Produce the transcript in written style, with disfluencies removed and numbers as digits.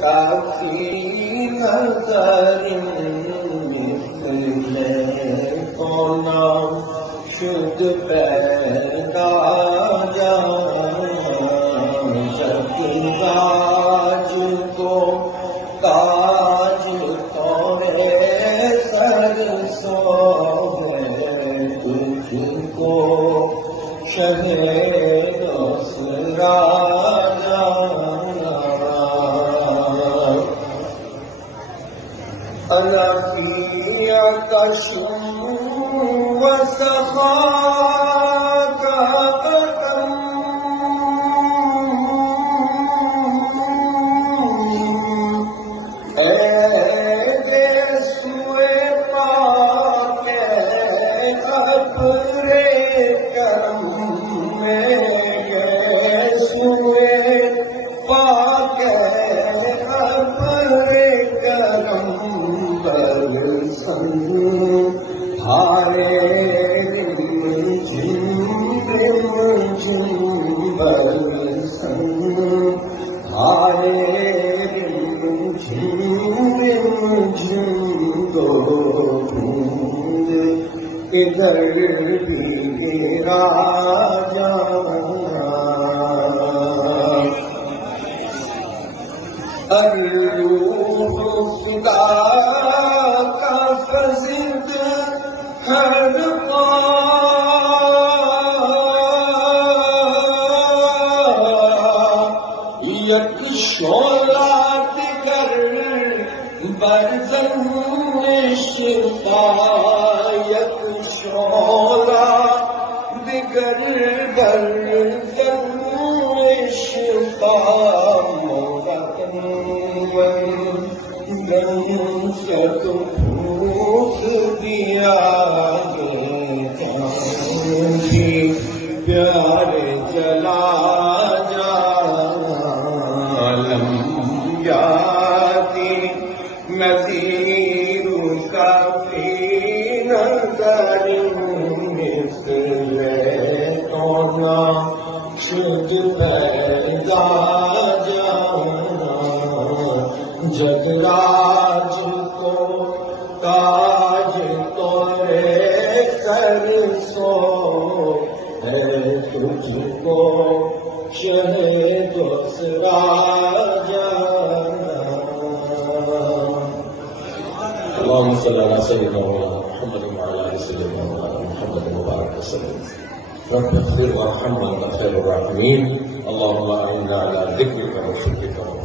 کافی نظر مثل کونا شد پیدا جان جب تاج کو تاج تو سر سو ہے تجھ کو شہ دوسرا أنا في عطش وسخاك قدم سوئے پاک ابر کرم میں سوئے پاک ابر کرم ہائے ادھر بھی گرا جانا الروح فدا کا فزد ہر یک شعلہ دیگر برزن شفا یک شعلہ دیگر برزن شفا پھوٹ دیا پیارے جلا جالم یادی نذیر کا فی نظر مثل کونا شد پیدا جگراج کو تاج تورے سر سو ہے تجھ کو شہ دوسرا جانا اللهم صل على سيدنا محمد وعلى آل سيدنا محمد مبارك وسلم رب اغفر وارحم وانت خير الراحمين اللهم اعنا على ذكرك وشكرك